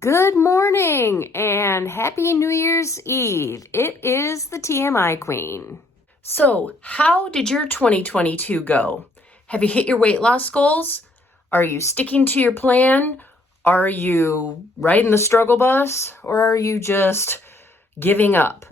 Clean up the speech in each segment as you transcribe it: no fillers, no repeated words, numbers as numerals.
Good morning and happy New Year's Eve. It is the TMI Queen. So, how did your 2022 go? Have you hit your weight loss goals? Are you sticking to your plan? Are you riding the struggle bus? Or are you just giving up?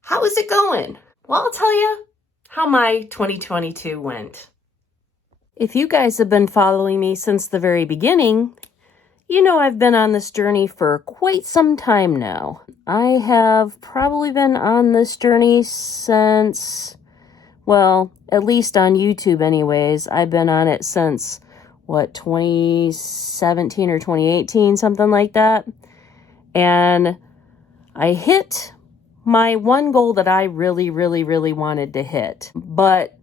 How is it going? Well, I'll tell you how my 2022 went. If you guys have been following me since the very beginning, you know I've been on this journey for quite some time now. I have probably been on this journey since, well, at least on YouTube anyways. I've been on it since, 2017 or 2018, something like that. And I hit my one goal that I really wanted to hit. But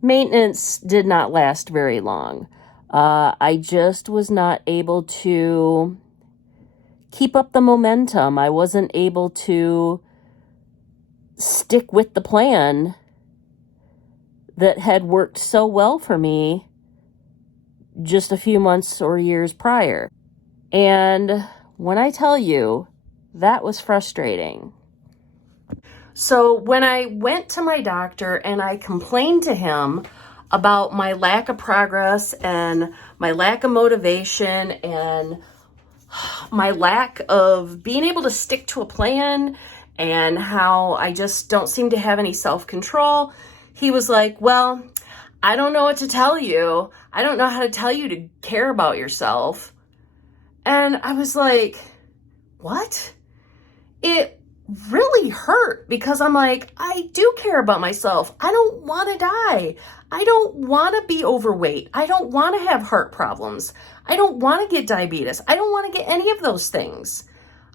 maintenance did not last very long. I just was not able to keep up the momentum. I wasn't able to stick with the plan that had worked so well for me just a few months or years prior. And when I tell you, that was frustrating. So when I went to my doctor and I complained to him about my lack of progress and my lack of motivation and my lack of being able to stick to a plan and how I just don't seem to have any self-control, he was like, well, I don't know what to tell you. I don't know how to tell you to care about yourself. And I was like, what? It really hurt because I'm like, I do care about myself. I don't want to die. I don't want to be overweight. I don't want to have heart problems. I don't want to get diabetes. I don't want to get any of those things.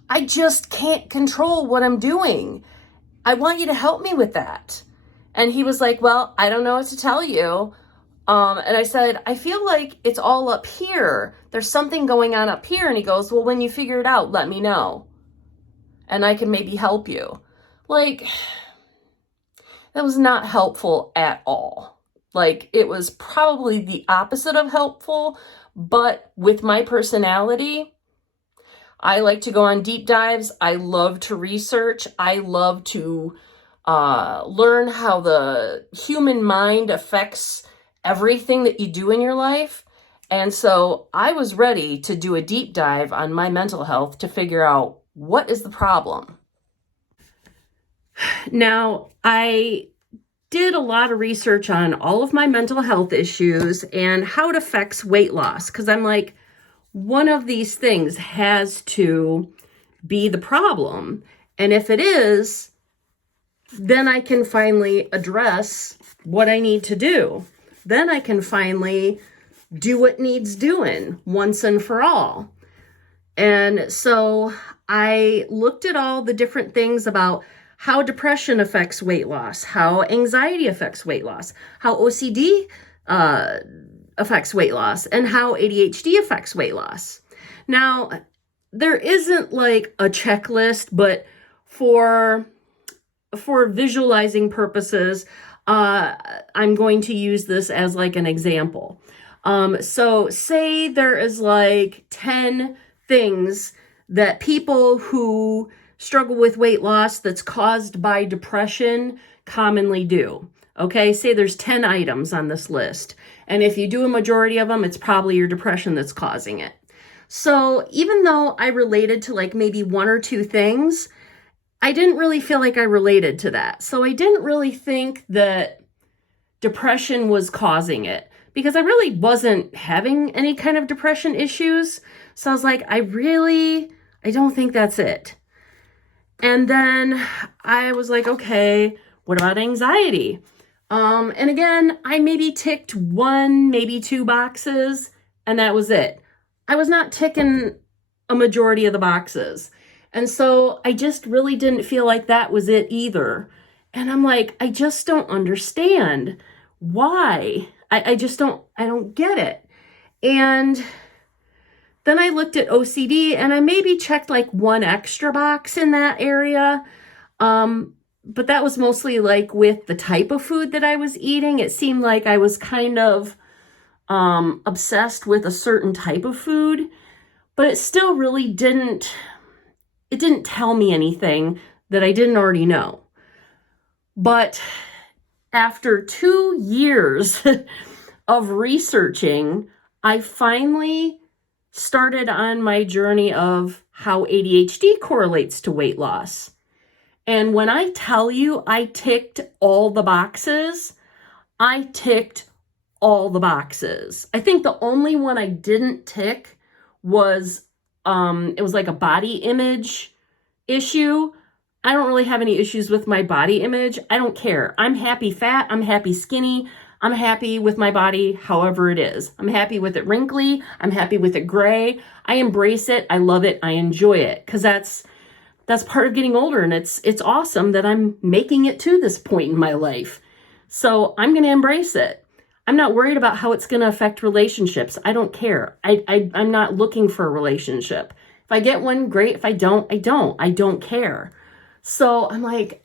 I just can't control what I'm doing. I want you to help me with that. And he was like, well, I don't know what to tell you. And I said, I feel like it's all up here. There's something going on up here. And he goes, well, when you figure it out, let me know. And I can maybe help you. Like, that was not helpful at all. Like, it was probably the opposite of helpful, but with my personality, I like to go on deep dives. I love to research. I love to learn how the human mind affects everything that you do in your life. And so I was ready to do a deep dive on my mental health to figure out what is the problem. Now, I did a lot of research on all of my mental health issues and how it affects weight loss, because I'm like, one of these things has to be the problem. And if it is, then I can finally address what I need to do. Then I can finally do what needs doing once and for all. And so I looked at all the different things about how depression affects weight loss, how anxiety affects weight loss, how OCD affects weight loss, and how ADHD affects weight loss. Now, there isn't like a checklist, but for visualizing purposes, I'm going to use this as like an example. So say there is like 10 things that people who struggle with weight loss that's caused by depression commonly do. Okay, say there's 10 items on this list. And if you do a majority of them, it's probably your depression that's causing it. So even though I related to like maybe one or two things, I didn't really feel like I related to that. So I didn't really think that depression was causing it, because I really wasn't having any kind of depression issues. So I was like, I don't think that's it. And then I was like, okay, what about anxiety? And again, I maybe ticked one, maybe two boxes, and that was it. I was not ticking a majority of the boxes. And so I just really didn't feel like that was it either. And I'm like, I just don't understand why. I don't get it. And then I looked at OCD and I maybe checked like one extra box in that area. But that was mostly like with the type of food that I was eating. It seemed like I was kind of obsessed with a certain type of food. but it still really didn't tell me anything that I didn't already know. But after 2 years of researching, I finally started on my journey of how ADHD correlates to weight loss. And when I tell you I ticked all the boxes, I ticked all the boxes. I think the only one I didn't tick was, it was like a body image issue. I don't really have any issues with my body image. I don't care. I'm happy fat. I'm happy skinny. I'm happy with my body however it is. I'm happy with it wrinkly. I'm happy with it gray. I embrace it. I love it. I enjoy it because that's part of getting older, and it's awesome that I'm making it to this point in my life. So I'm going to embrace it. I'm not worried about how it's going to affect relationships. I don't care. I'm not looking for a relationship. If I get one, great. If I don't, I don't. I don't care. So I'm like,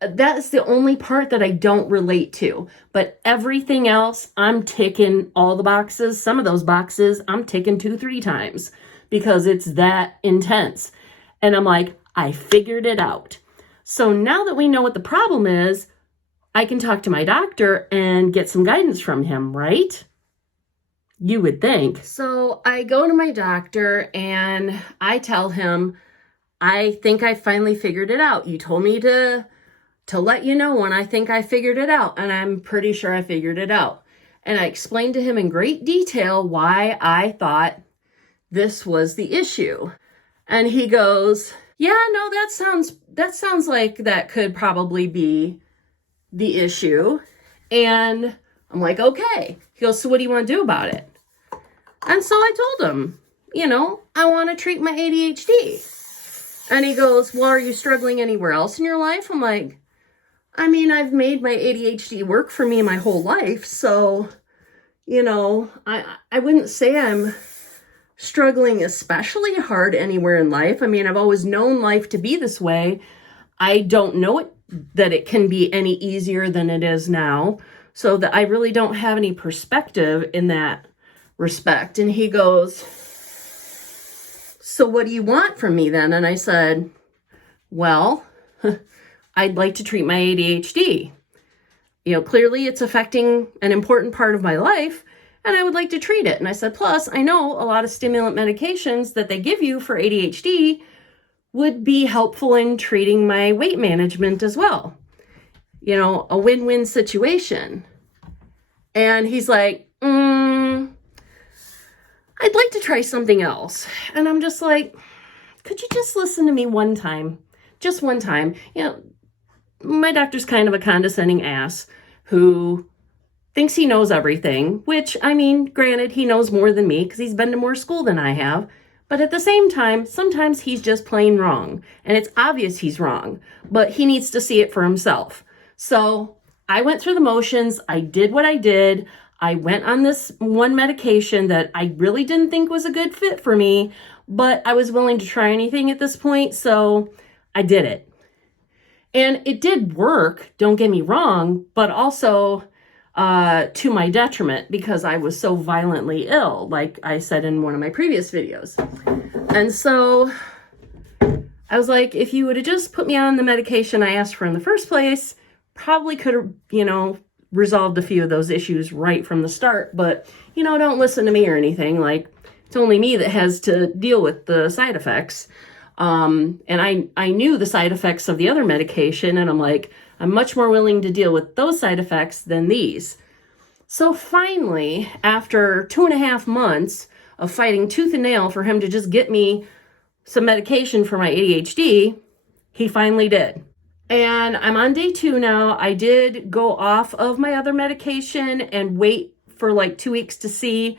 that's the only part that I don't relate to. But everything else, I'm ticking all the boxes. Some of those boxes, I'm ticking 2-3 times because it's that intense. And I'm like, I figured it out. So now that we know what the problem is, I can talk to my doctor and get some guidance from him, right? You would think. So I go to my doctor and I tell him, I think I finally figured it out. You told me to let you know when I think I figured it out, and I'm pretty sure I figured it out. And I explained to him in great detail why I thought this was the issue. And he goes, yeah, no, that sounds like that could probably be the issue. And I'm like, okay. He goes, so what do you want to do about it? And so I told him, I want to treat my ADHD. And he goes, well, are you struggling anywhere else in your life? I'm like, I mean, I've made my ADHD work for me my whole life. So, I wouldn't say I'm struggling especially hard anywhere in life. I mean, I've always known life to be this way. I don't know that it can be any easier than it is now. So that I really don't have any perspective in that respect. And he goes, so what do you want from me then? And I said, well, I'd like to treat my ADHD. Clearly it's affecting an important part of my life, and I would like to treat it. And I said, plus, I know a lot of stimulant medications that they give you for ADHD would be helpful in treating my weight management as well. A win-win situation. And he's like, I'd like to try something else. And I'm just like, could you just listen to me one time? Just one time. My doctor's kind of a condescending ass who thinks he knows everything, which, I mean, granted, he knows more than me because he's been to more school than I have. But at the same time, sometimes he's just plain wrong. And it's obvious he's wrong, but he needs to see it for himself. So I went through the motions. I did what I did. I went on this one medication that I really didn't think was a good fit for me, but I was willing to try anything at this point, so I did it. And it did work, don't get me wrong, but also to my detriment because I was so violently ill, like I said in one of my previous videos. And so I was like, if you would have just put me on the medication I asked for in the first place, probably could have, resolved a few of those issues right from the start, but don't listen to me or anything. Like, it's only me that has to deal with the side effects. And I knew the side effects of the other medication, and I'm like, I'm much more willing to deal with those side effects than these. So finally, after 2.5 months of fighting tooth and nail for him to just get me some medication for my ADHD, he finally did. And I'm on day 2 now. I did go off of my other medication and wait for like 2 weeks to see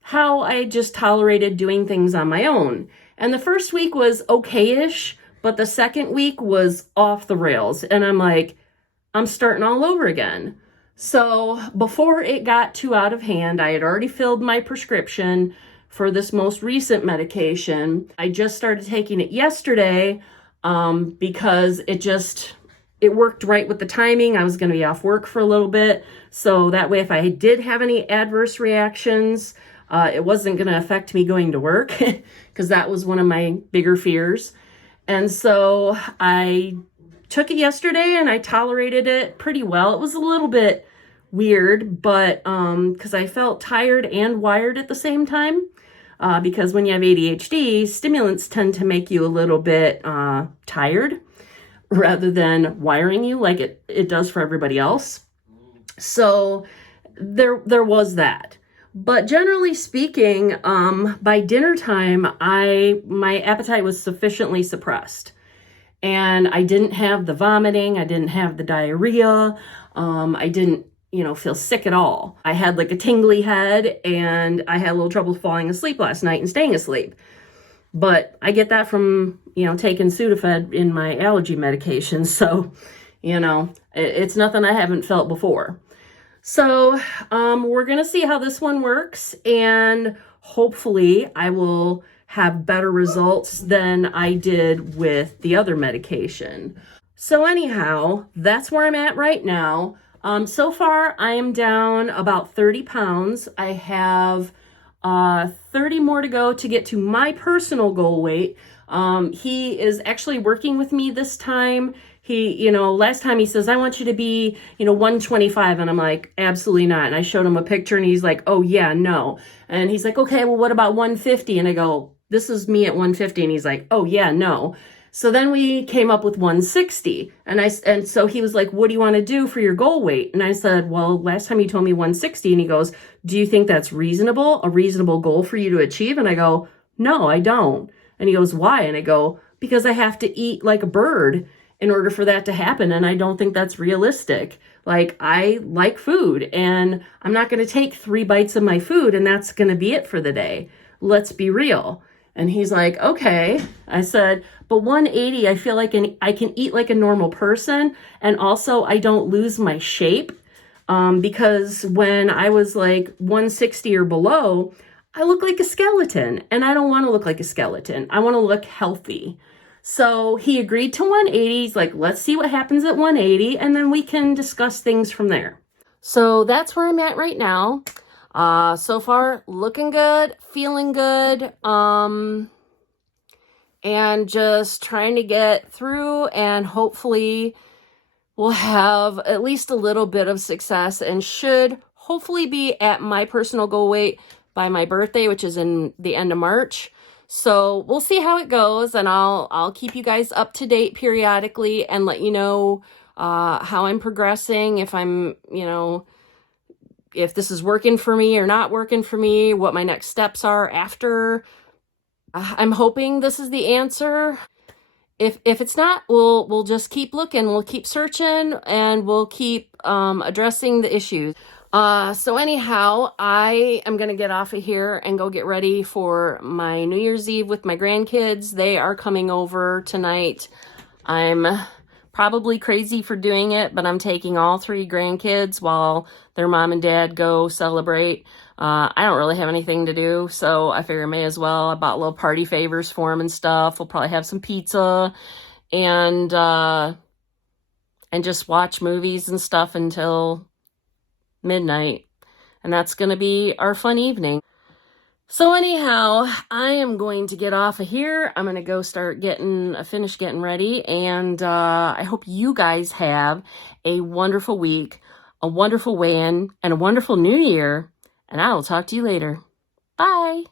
how I just tolerated doing things on my own. And the first week was okay-ish, but the second week was off the rails. And I'm like, I'm starting all over again. So before it got too out of hand, I had already filled my prescription for this most recent medication. I just started taking it yesterday because it worked right with the timing. I was going to be off work for a little bit. So that way, if I did have any adverse reactions, It wasn't going to affect me going to work because that was one of my bigger fears. And so I took it yesterday and I tolerated it pretty well. It was a little bit weird, but because I felt tired and wired at the same time. Because when you have ADHD, stimulants tend to make you a little bit tired rather than wiring you like it does for everybody else. So there was that. But generally speaking, by dinner time, my appetite was sufficiently suppressed. And I didn't have the vomiting, I didn't have the diarrhea, I didn't, feel sick at all. I had like a tingly head and I had a little trouble falling asleep last night and staying asleep. But I get that from, taking Sudafed in my allergy medication. So, it's nothing I haven't felt before. So we're going to see how this one works, and hopefully I will have better results than I did with the other medication. So anyhow, that's where I'm at right now. So far, I am down about 30 pounds. I have 30 more to go to get to my personal goal weight. He is actually working with me this time. He, last time he says, I want you to be, 125. And I'm like, absolutely not. And I showed him a picture and he's like, oh yeah, no. And he's like, okay, well, what about 150? And I go, this is me at 150. And he's like, oh yeah, no. So then we came up with 160. And so he was like, what do you want to do for your goal weight? And I said, well, last time you told me 160. And he goes, do you think that's reasonable? A reasonable goal for you to achieve? And I go, no, I don't. And he goes, why? And I go, because I have to eat like a bird in order for that to happen. And I don't think that's realistic. Like, I like food and I'm not going to take 3 bites of my food and that's going to be it for the day. Let's be real. And he's like, okay. I said, but 180, I feel like I can eat like a normal person. And also I don't lose my shape. Because when I was like 160 or below, I look like a skeleton and I don't want to look like a skeleton. I want to look healthy. So he agreed to 180. He's like, let's see what happens at 180 and then we can discuss things from there. So that's where I'm at right now. So far looking good, feeling good, and just trying to get through, and hopefully we'll have at least a little bit of success and should hopefully be at my personal goal weight by my birthday, which is in the end of March. So we'll see how it goes, and I'll keep you guys up to date periodically and let you know how I'm progressing, if I'm, if this is working for me or not working for me, what my next steps are after. I'm hoping this is the answer. If it's not, we'll just keep looking, we'll keep searching, and we'll keep addressing the issues. So anyhow, I am going to get off of here and go get ready for my New Year's Eve with my grandkids. They are coming over tonight. I'm probably crazy for doing it, but I'm taking all 3 grandkids while their mom and dad go celebrate. I don't really have anything to do, so I figure I may as well. I bought little party favors for them and stuff. We'll probably have some pizza and just watch movies and stuff until midnight. And that's going to be our fun evening. So anyhow, I am going to get off of here. I'm going to go finish getting ready. And I hope you guys have a wonderful week, a wonderful weigh-in, and a wonderful new year. And I will talk to you later. Bye.